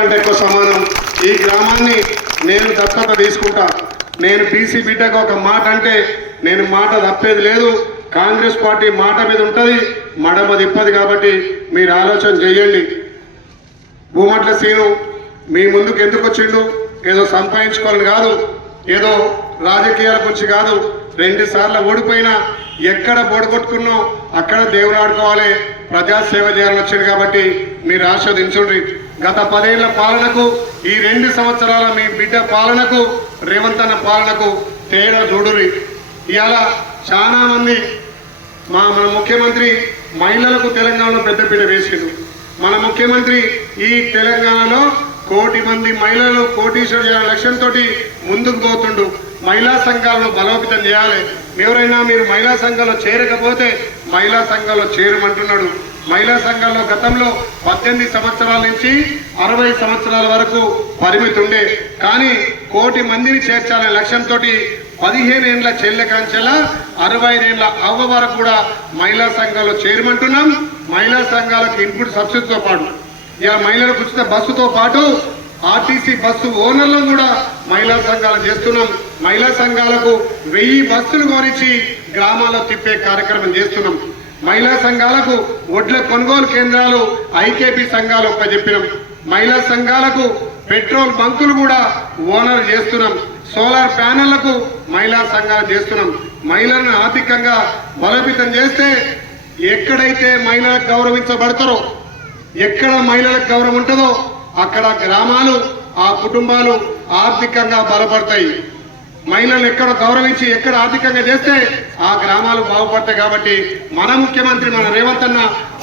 అంటే ఎక్కువ సమానం. ఈ గ్రామాన్ని నేను దత్తత తీసుకుంటా. నేను బీసీ బిడ్డకు ఒక మాట అంటే నేను మాట తప్పేది లేదు. కాంగ్రెస్ పార్టీ మాట మీద ఉంటుంది, మడమ తిప్పది. కాబట్టి మీరు ఆలోచన చేయండి. భూమట్ల సీను మీ ముందుకు ఎందుకు వచ్చిండు? ఏదో సంపాదించుకోవాలని కాదు, ఏదో రాజకీయాల గురించి కాదు. 2 సార్లు ఓడిపోయినా ఎక్కడ బోడగొట్టుకున్నాం అక్కడ దేవుడు ఆడుకోవాలి, ప్రజాసేవ చేయాలని వచ్చింది. కాబట్టి మీరు ఆస్వాదించుండ్రి. గత 10 ఏళ్ల పాలనకు ఈ 2 సంవత్సరాల మీ బిడ్డ పాలనకు, రేవంత్ అన్న పాలనకు తేడా చూడురి. ఇవాళ చాలా మంది మన ముఖ్యమంత్రి మహిళలకు తెలంగాణలో పెద్దపీట వేసిండు. మన ముఖ్యమంత్రి ఈ తెలంగాణలో 1 కోటి మంది మహిళలు కోటీశ్వర చేయాల లక్ష్యంతో ముందుకు పోతుండు. మహిళా సంఘాలను బలోపేతం చేయాలి. ఎవరైనా మీరు మహిళా సంఘాల్లో చేరకపోతే మహిళా సంఘాల్లో చేరమంటున్నాడు. మహిళా సంఘాల్లో గతంలో 18 సంవత్సరాల నుంచి 60 సంవత్సరాల వరకు పరిమితి ఉండే, కానీ 1 కోటి మందిని చేర్చాలనే లక్ష్యంతో 15 ఏళ్ల చెల్లె కాంచెల 65 ఏళ్ల అవ్వ వరకు కూడా మహిళా సంఘాల్లో చేరమంటున్నాం. మహిళా సంఘాలకు ఇన్పుట్ సబ్సిడీతో పాటు ఇలా మహిళలకు ఉచిత బస్సుతో పాటు ఆర్టీసీ బస్సు ఓనర్లను కూడా మహిళా సంఘాలు చేస్తున్నాం. మహిళా సంఘాలకు 1000 బస్సులు కొనిచ్చి గ్రామాల్లో తిప్పే కార్యక్రమం చేస్తున్నాం. మహిళా సంఘాలకు వడ్ల కొనుగోలు కేంద్రాలు ఐకేపీ సంఘాలు చెప్పినాం. మహిళా సంఘాలకు పెట్రోల్ బంకులు కూడా ఓనర్ చేస్తున్నాం. సోలార్ ప్యానెళ్లకు మహిళా సంఘాలు చేస్తున్నాం. మహిళలను ఆర్థికంగా బలోపేతం చేస్తే ఎక్కడైతే మహిళలకు గౌరవించబడతారో, ఎక్కడ మహిళలకు గౌరవం ఉంటుందో అక్కడ గ్రామాలు, ఆ కుటుంబాలు ఆర్థికంగా బలపడతాయి. మహిళలు ఎక్కడ గౌరవించి ఎక్కడ ఆర్థికంగా చేస్తే ఆ గ్రామాలు బాగుపడతాయి. కాబట్టి మన ముఖ్యమంత్రి మన రేవంత్ అన్న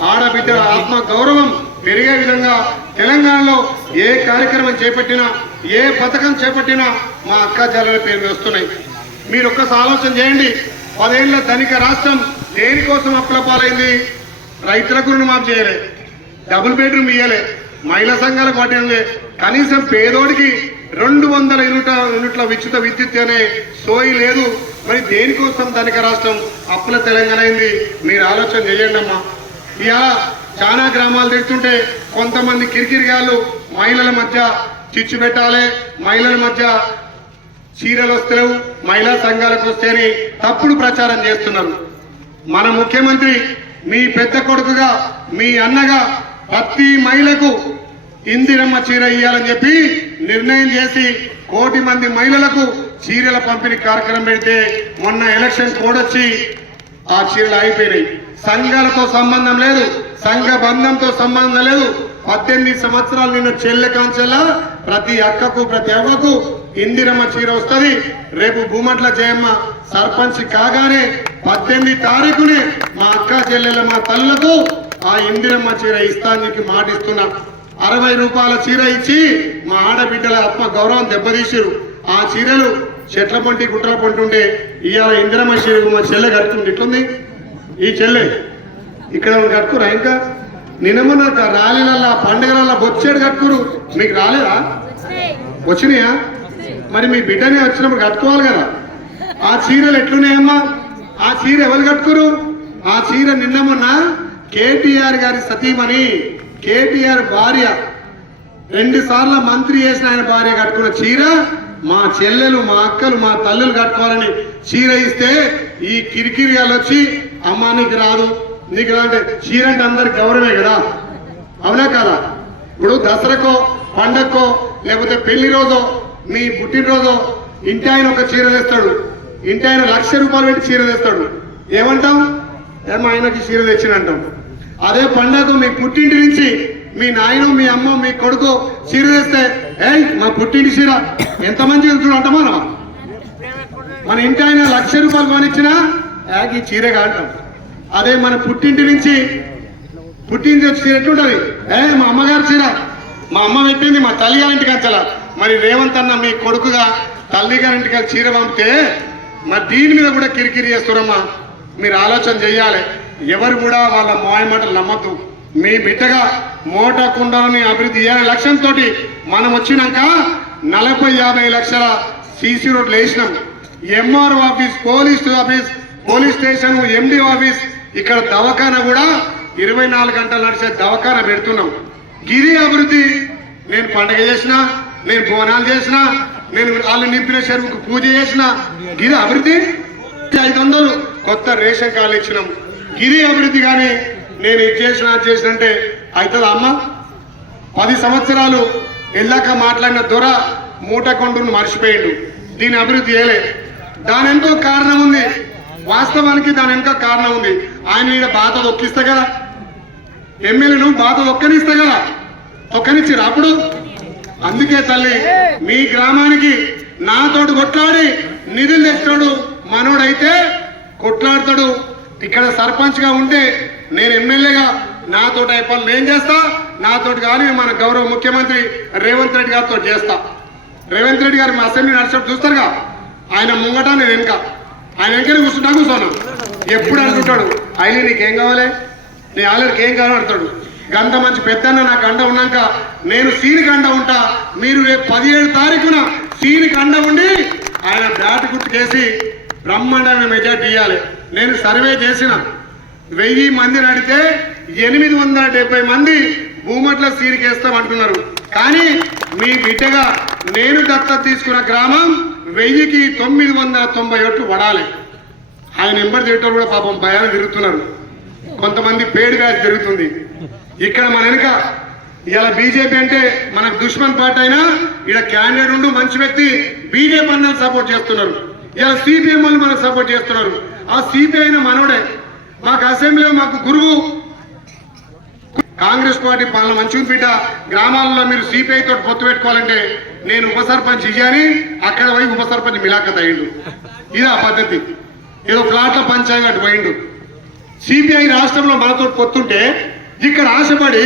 ఆడబిడ్డల ఆత్మ గౌరవం పెరిగే విధంగా తెలంగాణలో ఏ కార్యక్రమం చేపట్టినా, ఏ పథకం చేపట్టినా మా అక్క చెల్లెల పేరు వస్తున్నాయి. మీరు ఒక్కసారి ఆలోచన చేయండి. 10 ఏళ్ల ధనిక రాష్ట్రం దేనికోసం అప్పుల పాలైంది? రైతులకు రుణమాఫీ చేయలే, డబుల్ బెడ్రూమ్ ఇయ్యలే, మహిళా సంఘాలకు పట్టినలే, కనీసం పేదోడికి 200 యూనిట్ల ఉచిత విద్యుత్ అనే సోయి లేదు. మరి దేనికోసం ధనిక రాష్ట్రం అప్పుల తెలంగాణ అయింది? మీరు ఆలోచన చేయండి అమ్మా. ఇలా చాలా గ్రామాలు తిరుగుతుంటే కొంతమంది కిరికిరిగాళ్ళు మహిళల మధ్య చిచ్చు పెట్టాలి, మహిళల మధ్య చీరలు వస్తలేవు, మహిళా సంఘాలకు వస్తేని తప్పుడు ప్రచారం చేస్తున్నారు. మన ముఖ్యమంత్రి మీ పెద్ద కొడుకుగా, మీ అన్నగా ప్రతి మహిళకు ఇందిరమ్మ చీర ఇయ్యాలని చెప్పి నిర్ణయం చేసి 1 కోటి మంది మహిళలకు చీరల పంపిణీ కార్యక్రమం పెడితే మొన్న ఎలక్షన్ కోడ్ వచ్చి ఆ చీరలు అయిపోయినాయి. సంఘాలతో సంబంధం లేదు, సంఘ బంధంతో సంబంధం లేదు. 18 సంవత్సరాలు నిన్న చెల్లె కాంచెల్లా ప్రతి అక్కకు ప్రతి అవ్వకు ఇందిరమ్మ చీర వస్తుంది. రేపు భూమట్ల జయమ్మ సర్పంచ్ కాగానే 18 తారీఖునే మా అక్క చెల్లెల మా తల్లులకు ఆ ఇందిరమ్మ చీర ఇస్తానికి మాటిస్తున్నా. 60 రూపాయల చీర ఇచ్చి మా ఆడబిడ్డల ఆత్మ గౌరవం దెబ్బతీసిరు. ఆ చీరలు చెట్ల పొంటి గుట్టల పొంటి ఉంటే ఇవాళ ఇందిరమ్మ చీర మా చెల్లె కట్టుకుంది. ఇట్లుంది ఈ చెల్లె. ఇక్కడ కట్టుకురా? ఇంకా నిన్నమన్న ర్యాలీలల్లా పండుగలల్లా బొచ్చేడు కట్టుకురు. మీకు రాలేదా? వచ్చినాయా? మరి మీ బిడ్డనే వచ్చినప్పుడు కట్టుకోవాలి కదా. ఆ చీరలు ఎట్లున్నాయమ్మా? ఆ చీర ఎవరు కట్టుకురు? ఆ చీర నిన్నమన్న కేటీఆర్ గారి సతీమణి, కేటీఆర్ భార్య, 2 సార్లు మంత్రి చేసిన ఆయన భార్య కట్టుకున్న చీర మా చెల్లెలు, మా అక్కలు, మా తల్లులు కట్టుకోవాలని చీర ఇస్తే ఈ కిరికిరిగాలు వచ్చి అమ్మ నీకు రాదు, నీకు అంటే చీర అంటే అందరికి గౌరవమే కదా, అవునా కదా? ఇప్పుడు దసరాకో పండగకో లేకపోతే పెళ్లి రోజో మీ పుట్టినరోజో ఇంటి ఆయన ఒక చీర తెస్తాడు, ఇంటి ఆయన 1,00,000 రూపాయలు పెట్టి చీర తెస్తాడు. ఏమంటాం? ఏమో ఆయనకి చీర తెచ్చినంటాం. అదే పండగ మీ పుట్టింటి నుంచి మీ నాయన, మీ అమ్మ, మీ కొడుకు చీర తెస్తే మా పుట్టింటి చీర ఎంత మంచిగా అంటాం మనం. మన ఇంటి ఆయన 1,00,000 రూపాయలు కొనిచ్చినా ఈ చీరగా అంటాం. అదే మన పుట్టింటి నుంచి చీర ఎట్లుంటది? మా అమ్మగారి చీర మా అమ్మ పెట్టింది, మా తల్లి గారింటికి అంచలా. మరి రేవంత్ అన్న మీ కొడుకుగా తల్లి గారింటికి చీర పంపితే మరి దీని మీద కూడా కిరికిరి చేస్తున్నారమ్మా. మీరు ఆలోచన చెయ్యాలి. ఎవరు కూడా వాళ్ళ మాయమాటలు నమ్మద్దు. మీ బిడ్డగా మోటకుండాలని అభివృద్ధి చేయాలనే లక్ష్యంతో మనం వచ్చినాక 40-50 లక్షల సీసీ రోడ్లు వేసినాం. MRO office, police station, MD office, ఇక్కడ దవాఖానా కూడా 24 గంటలు నడిచే దవాఖానా పెడుతున్నాం. గిరి అభివృద్ధి నేను పండగ చేసిన, నేను బోనాలు చేసిన, నేను వాళ్ళు నింపిన చెరువుకు పూజ చేసిన. ఇది అభివృద్ధి. 500 కొత్త రేషన్ కార్డులు ఇచ్చినాం. ఇది అభివృద్ధి. కానీ నేను ఇది చేసిన అది చేసినంటే అవుతుందా అమ్మ? 10 సంవత్సరాలు ఎల్లాక మాట్లాడిన దొర మూటకొండను మర్చిపోయిండు. దీని అభివృద్ధి చేయలే. దాని ఎంతో కారణం ఉంది. వాస్తవానికి దాని వెనుక కారణం ఉంది. ఆయన మీద బాధ ఒక్కిస్తా కదా, ఎమ్మెల్యేను బాధ ఒక్కనిస్తా కదా, ఒక్కనిచ్చిరా అప్పుడు? అందుకే తల్లి మీ గ్రామానికి నాతోడు కొట్లాడి నిధులు తెచ్చాడు మనోడైతే కొట్లాడతాడు. ఇక్కడ సర్పంచ్గా ఉంటే నేను ఎమ్మెల్యేగా నాతోటి అయిపోయి నేను చేస్తా, నాతోటి కానీ మన గౌరవ ముఖ్యమంత్రి రేవంత్ రెడ్డి గారితో చేస్తా. రేవంత్ రెడ్డి గారు మా అసెంబ్లీ నడిచినప్పుడు చూస్తారుగా, ఆయన ముంగట నేను వెనుక, ఆయన వెనకనే కూర్చున్నాను. ఎప్పుడు అంటుంటాడు, ఆయన నీకేం కావాలి, నీ ఆలరికి ఏం కావాలి అంటాడు. గంట మంచి పెద్దన్న నాకు అండ ఉన్నాక నేను సీనికి అండ ఉంటా. మీరు రేపు 17 తారీఖున సీనికి అండ ఉండి ఆయన బ్యాట్ గుర్తుకేసి బ్రహ్మాండమైన మెజార్టీ ఇవ్వాలి. నేను సర్వే చేసిన 1000 మందిని అడిగితే 870 మంది భూమట్ల సీరికి వేస్తాం అంటున్నారు. కానీ మీ బిడ్డగా నేను దత్తత తీసుకున్న గ్రామం 1000కి 990 ఓట్లు పడాలి. ఆయన ఎంబడి తిట్టలు కూడా పాపం భయాన్ని తిరుగుతున్నారు. కొంతమంది పేడు వ్యాధి జరుగుతుంది. ఇక్కడ మన వెనుక ఇలా బీజేపీ అంటే మనకు దుష్మన్ పార్టీ అయినా ఇక్కడ క్యాండిడేట్ ఉండు మంచి వ్యక్తి బీజేపీ అన్నలు సపోర్ట్ చేస్తున్నారు. ఇలా సిపిఎం వాళ్ళు మనకు సపోర్ట్ చేస్తున్నారు. ఆ సిపిఐ అయిన మనోడే మాకు అసెంబ్లీలో మాకు గురువు. కాంగ్రెస్ పార్టీ పాలన మంచిగా బిడ్డ, గ్రామాలలో మీరు సిపిఐ తోటి పొత్తు పెట్టుకోవాలంటే నేను ఉప సర్పంచ్ ఇయ్యాని అక్కడ పోయి ఉప సర్పంచ్ మిలాఖత్ అయ్యిండు. ఇది ఆ పద్ధతి. ఏదో ఫ్లాట్ల పంచాయతీ అటు పోయిండు. సిపిఐ రాష్ట్రంలో మనతో పొత్తుంటే ఇక్కడ ఆశపడి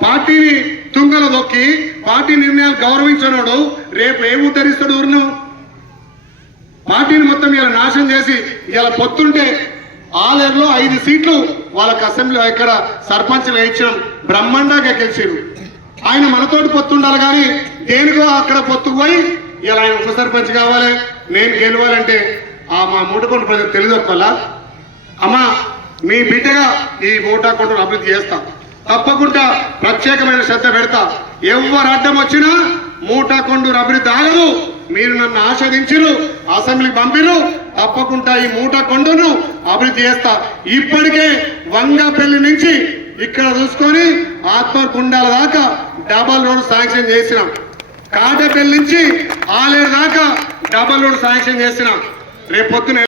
పార్టీని తుంగల దొక్కి పార్టీ నిర్ణయాలు గౌరవించినోడు రేపు ఏం ఉద్ధరిస్తాడు? ఊరును పార్టీని మొత్తం ఇలా నాశనం చేసి ఇలా పొత్తుంటే ఆలేరులో 5 సీట్లు వాళ్ళకి అసెంబ్లీలో ఇక్కడ సర్పంచ్లు ఇచ్చిన బ్రహ్మాండంగా గెలిచారు. ఆయన మనతోటి పొత్తుండాలి. కానీ దేనికో అక్కడ పొత్తుకు పోయి ఇలా ఆయన ఉప సర్పంచ్ కావాలి, నేను గెలవాలంటే మా మూటకొండ ప్రజలు తెలియదొక్కలా. అమ్మా మీ బిడ్డగా ఈ మూటకొండను అభివృద్ధి చేస్తా. తప్పకుండా ప్రత్యేకమైన శ్రద్ధ పెడతా. ఎవరు అడ్డం వచ్చినా మూటకొండూరు అభివృద్ధి ఆగదు. మీరు నన్ను ఆస్వాదించరు, అసెంబ్లీకి పంపిరు. తప్పకుండా ఈ మూటకొండను అభివృద్ధి చేస్తా. ఇప్పటికే వంగపల్లి నుంచి ఇక్కడ చూసుకొని ఆత్మూరు కుండాల దాకా డబల్ రోడ్ శాంక్షన్ చేసినాం. కాటపల్లి నుంచి ఆలేరు దాకా డబల్ రోడ్ శాంక్షన్ చేసినాం. రేపు పొద్దున